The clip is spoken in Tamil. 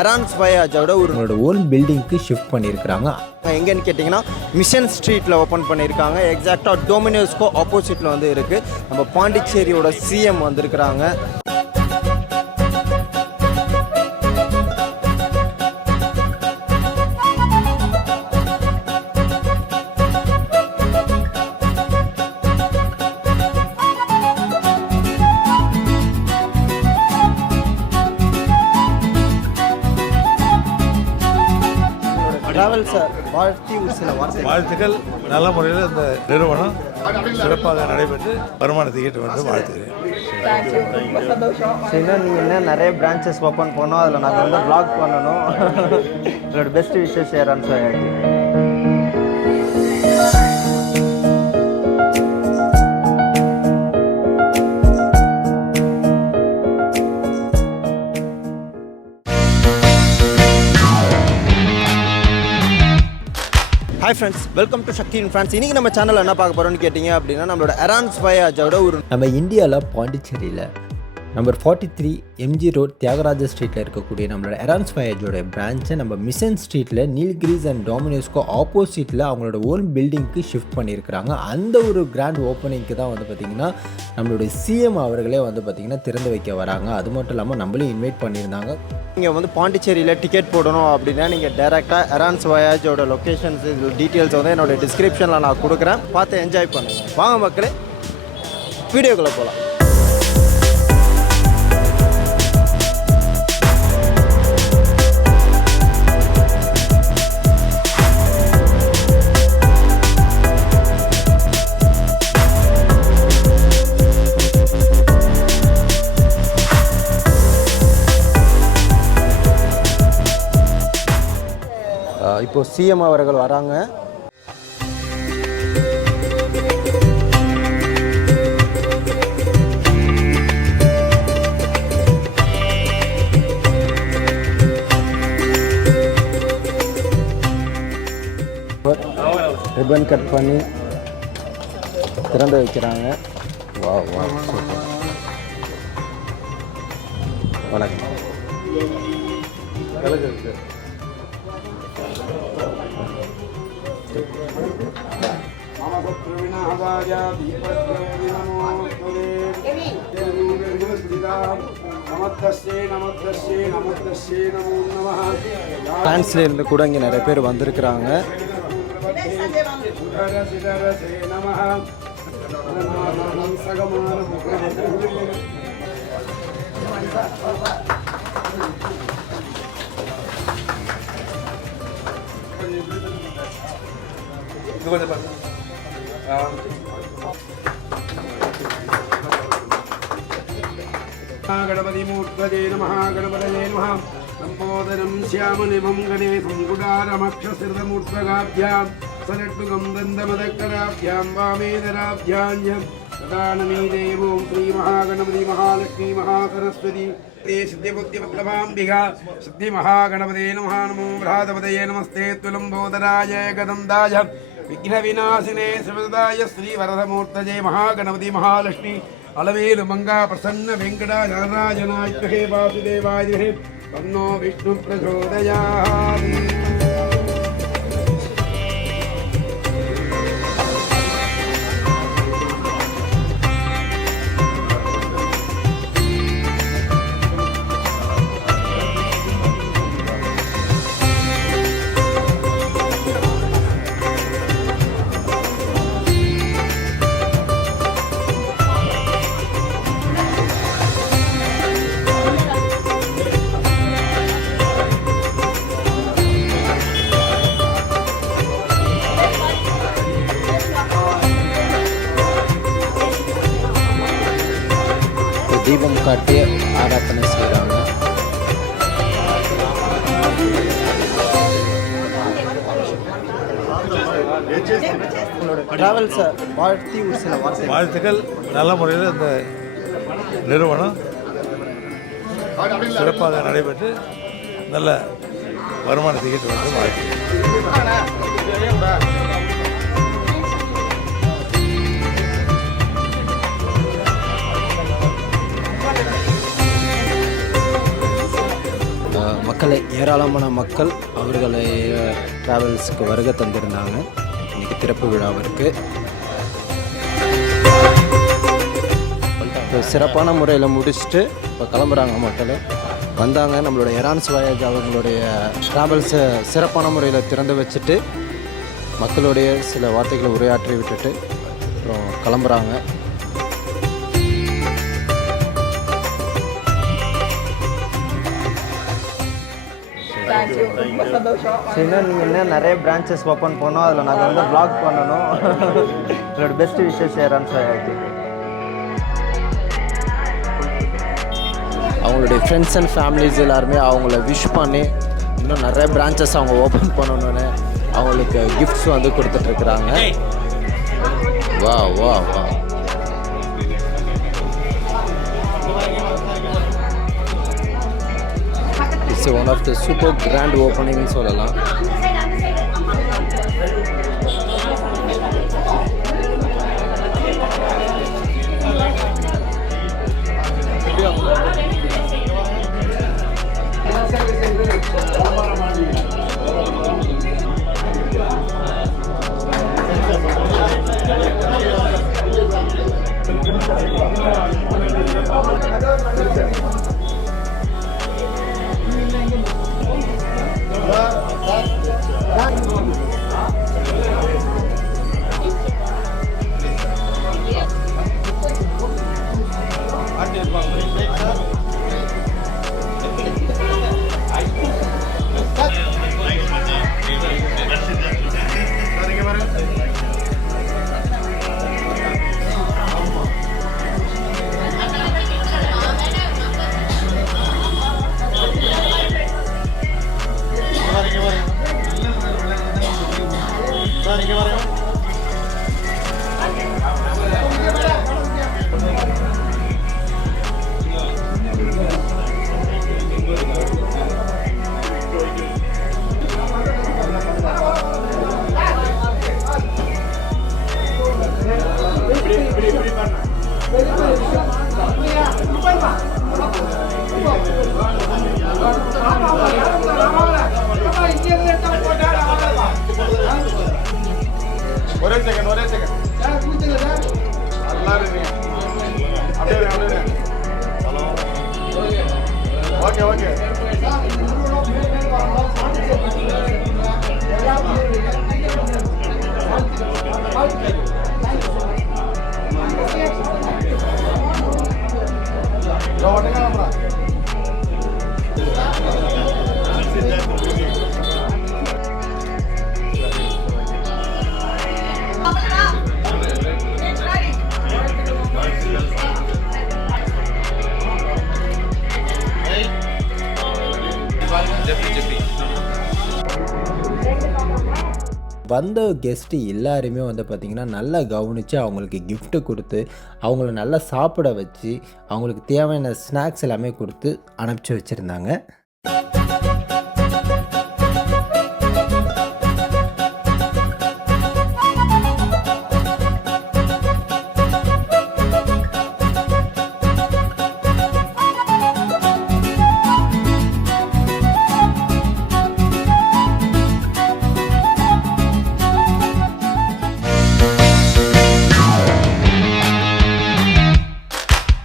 எரான்ஸ் பயாஜோட ஒரு ஓன் பில்டிங்க்கு ஷிஃப்ட் பண்ணியிருக்கிறாங்க. எங்கன்னு கேட்டிங்கன்னா மிஷன் ஸ்ட்ரீட்டில் ஓப்பன் பண்ணியிருக்காங்க. எக்ஸாக்டாக டொமினோஸ்க்கோ ஆப்போசிட்டில் வந்து இருக்குது. நம்ம பாண்டிச்சேரியோட சிஎம் வந்திருக்கிறாங்க. வாழ்த்துக்கள். நல்ல முறையில் இந்த நிறுவனம் சிறப்பாக நடைபெற்று வருமானத்தை ஈட்ட வேண்டும் வாழ்த்துக்கிறேன். இன்னும் நீங்கள் என்ன நிறைய பிரான்ச்சஸ் ஓப்பன் பண்ணோம், அதில் நாங்கள் வந்து வ்ளாக் பண்ணணும். என்னோட பெஸ்ட் விஷஸ் ஷேரான்னு சொல்லி hi friends, welcome to Shakti in France. இன்றைக்கி நம்ம சேனலில் என்ன பார்க்க போகிறோம்னு கேட்டிங்க அப்படின்னா, நம்மளோட எரான்ஸ் பயாஜோட நம்ம இந்தியாவில் பாண்டிச்சேரியில் நம்பர் 43 எம்ஜி ரோட் தியாகராஜ ஸ்ட்ரீட்டில் இருக்கக்கூடிய நம்மளோட எரான்ஸ் பயாஜோட பிரான்ச்சை நம்ம மிஷன் ஸ்ட்ரீட்டில் நீல்கிரிஸ் அண்ட் டொமினோஸ்க்கோ ஆப்போசிட்டில் அவங்களோட ஓன் பில்டிங்க்கு ஷிஃப்ட் பண்ணியிருக்கிறாங்க. அந்த ஒரு கிராண்ட் ஓப்பனிங்க்கு தான் வந்து பார்த்திங்கன்னா நம்மளுடைய சிஎம் அவர்களே வந்து பார்த்திங்கன்னா திறந்து வைக்க வராங்க. அது மட்டும் இல்லாமல் நம்மளையும் இன்வைட் பண்ணியிருந்தாங்க. நீங்கள் வந்து பாண்டிச்சேரியில் டிக்கெட் போடணும் அப்படின்னா நீங்கள் டேரெக்டாக எரான்ஸ் பயாஜோட லொக்கேஷன்ஸ் டீட்டெயில்ஸ் வந்து என்னோடய டிஸ்கிரிப்ஷனில் நான் கொடுக்குறேன். பார்த்து என்ஜாய் பண்ணுங்கள். வாங்க மக்களே, வீடியோக்குள்ளே போகலாம். இப்போது சிஎம் அவர்கள் வராங்க. ரிப்பன் கட் பண்ணி திறந்து வைக்கிறாங்க. வா வா சூப்பர். வணக்கம். பிரான்ஸ்ல இருந்து கூட இங்கே நிறைய பேர் வந்திருக்கிறாங்க. गणपति मूर्तये नमः. गणपतये नमः. संबोधनं श्यामनिभं गणेशं गुडारमक्षसिद्धमूर्तगाभ्यां सनट्टुकं दन्तमदकराभ्यां वामेदराभ्यां तदानमी देवो श्रीमहागणपति महालक्ष्मी महासरस्वती ते सिद्धिबुद्धिवल्लभाम्बिका सिद्धिमहागणपते नमः. नमो भ्रातपतये नमस्ते तुलम्बोदराय गदन्दाय विघ्नविनाशिने श्रीवरदाय श्रीवरदमूर्तये महागणपति महालक्ष्मी अलवेलु मंगा प्रसन्न वेंकटा नारायणाय वासुदेवाय तन्नो विष्णु प्रचोदयात्. தீபம் காட்டி ஆராதனை செய்கிறாங்க. டிராவல்ஸை வாழ்த்தி ஒரு சில வாழ்த்துக்கள். நல்ல முறையில் இந்த நிறுவனம் சிறப்பாக நடைபெற்று நல்ல வருமானத்தை ஈட்ட வேண்டும் வாழ்த்துக்கள். மக்களை ஏராளமான மக்கள் அவர்களை ட்ராவல்ஸுக்கு வருகை தந்திருந்தாங்க. இன்றைக்கி திறப்பு விழாவிற்கு இப்போ சிறப்பான முறையில் முடிச்சுட்டு இப்போ கிளம்புறாங்க. மக்கள் வந்தாங்க. நம்மளோட எரான்ஸ் வாயேஜ் அவங்களுடைய ட்ராவல்ஸை சிறப்பான முறையில் திறந்து வச்சுட்டு மக்களுடைய சில வார்த்தைகளை உரையாற்றி விட்டுட்டு அப்புறம் கிளம்புறாங்க. இன்னும் நீங்கள் இன்னும் நிறைய பிரான்ச்சஸ் ஓப்பன் பண்ணோம். அதில் நாங்கள் வந்து வ்ளாக் பண்ணணும். என்னோட பெஸ்ட் விஷஸ் எரான்ஸ் வாயேஜ். அவங்களுடைய ஃப்ரெண்ட்ஸ் அண்ட் ஃபேமிலிஸ் எல்லாருமே அவங்கள விஷ் பண்ணி இன்னும் நிறைய பிரான்ச்சஸ் அவங்க ஓப்பன் பண்ணணுன்னு அவங்களுக்கு கிஃப்ட்ஸ் வந்து கொடுத்துட்ருக்குறாங்க. வா வா வா. It's one of the super grand ஓப்பனிங்னு சொல்லலாம். ஒரே செகண்ட் நல்லா இருக்கு. அப்படியே ஹலோ ஓகே வந்த கெஸ்ட்டு எல்லாருமே வந்து பார்த்திங்கன்னா நல்லா கவனித்து அவங்களுக்கு கிஃப்ட்டு கொடுத்து அவங்கள நல்லா சாப்பிட வச்சு அவங்களுக்கு தேவையான ஸ்நாக்ஸ் எல்லாமே கொடுத்து அனுப்பிச்சி வச்சுருந்தாங்க.